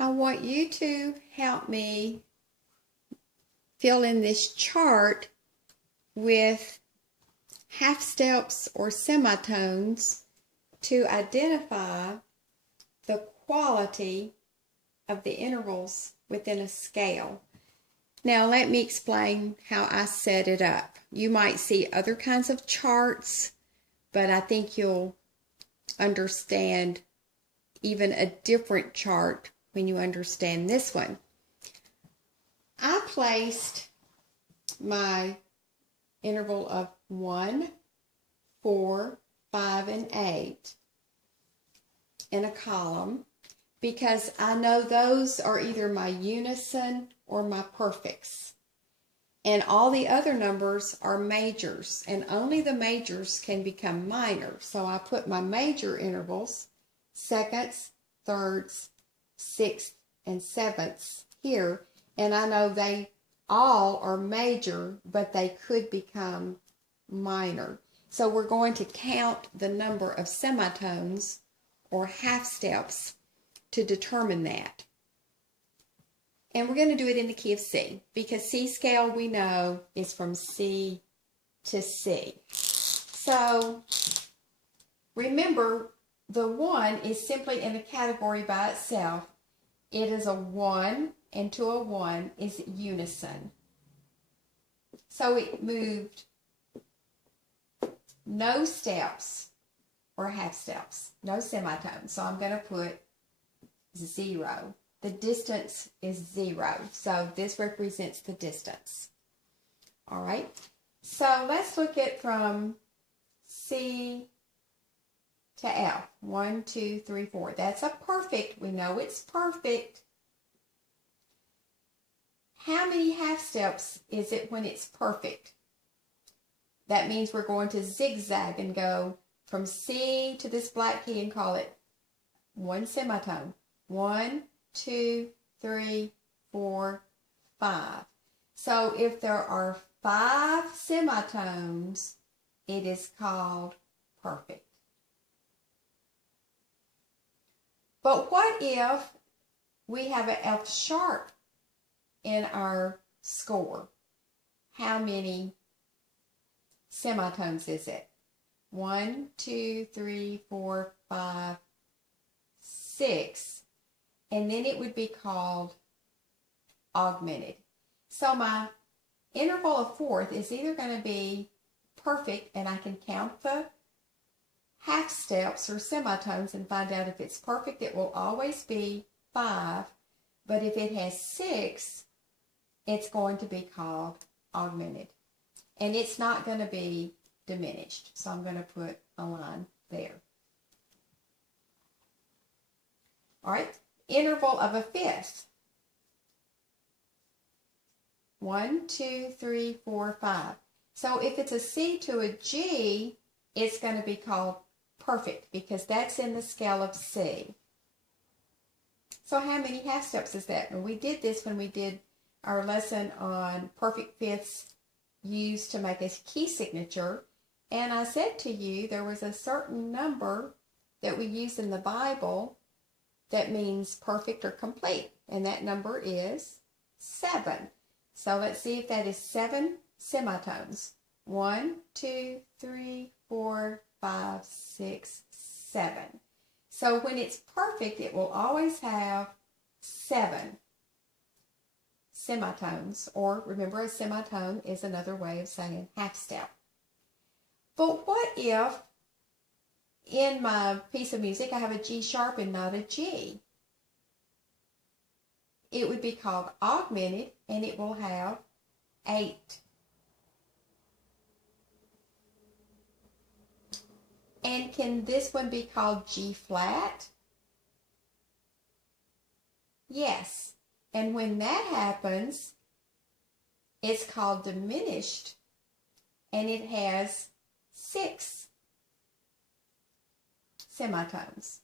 I want you to help me fill in this chart with half steps or semitones to identify the quality of the intervals within a scale. Now let me explain how I set it up. You might see other kinds of charts, but I think you'll understand even a different chart when you understand this one. I placed my interval of 1, 4, 5, and 8 in a column because I know those are either my unison or my perfects. And all the other numbers are majors, and only the majors can become minor. So I put my major intervals, seconds, thirds, sixths, and sevenths here, and I know they all are major, but they could become minor. So we're going to count the number of semitones or half steps to determine that. And we're going to do it in the key of C, because C scale we know is from C to C. So remember, the 1 is simply in a category by itself. It is a 1, and to a 1 is unison. So it moved no steps or half steps, no semitones. So I'm going to put 0. The distance is 0, so this represents the distance. All right, so let's look at from C to F. 1, 2, 3, 4. That's a perfect. We know it's perfect. How many half steps is it when it's perfect? That means we're going to zigzag and go from C to this black key and call it 1 semitone. 1, 2, 3, 4, 5. So if there are 5 semitones, it is called perfect. But what if we have an F sharp in our score? How many semitones is it? 1, 2, 3, 4, 5, 6. And then it would be called augmented. So my interval of fourth is either going to be perfect, and I can count the half steps or semitones and find out if it's perfect. It will always be 5, but if it has 6, it's going to be called augmented. And it's not going to be diminished. So I'm going to put a line there. All right. Interval of a fifth. 1, 2, 3, 4, 5. So if it's a C to a G, it's going to be called perfect because that's in the scale of C. So how many half steps is that? And we did this when we did our lesson on perfect fifths used to make a key signature. And I said to you there was a certain number that we use in the Bible that means perfect or complete, and that number is 7. So let's see if that is 7 semitones. 1, 2, 3, 4, 5, 6, 7. So when it's perfect, it will always have 7 semitones, or remember, a semitone is another way of saying half step. But what if in my piece of music I have a G sharp and not a G? It would be called augmented, and it will have 8. And can this one be called G flat? Yes. And when that happens, it's called diminished, and it has 6 semitones.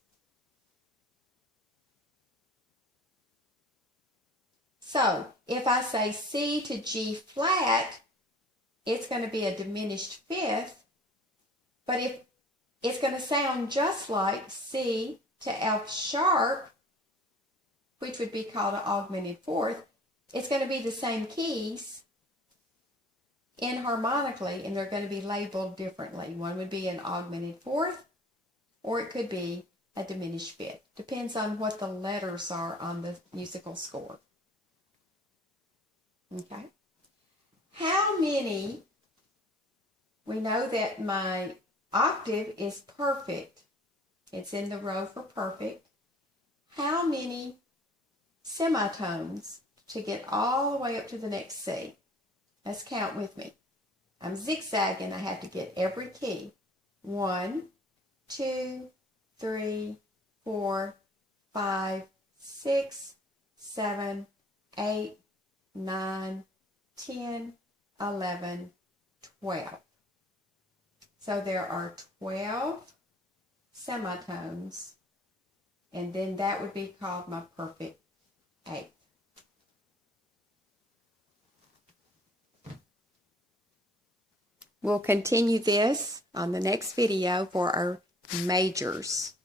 So if I say C to G flat, it's going to be a diminished fifth, but if it's going to sound just like C to F sharp, which would be called an augmented fourth, it's going to be the same keys inharmonically, and they're going to be labeled differently. One would be an augmented fourth, or it could be a diminished fifth. Depends on what the letters are on the musical score. Okay. How many, we know that my octave is perfect. It's in the row for perfect. How many semitones to get all the way up to the next C? Let's count with me. I'm zigzagging. I have to get every key. 1, 2, 3, 4, 5, 6, 7, 8, 9, 10, 11, 12. So there are 12 semitones, and then that would be called my perfect eighth. We'll continue this on the next video for our majors.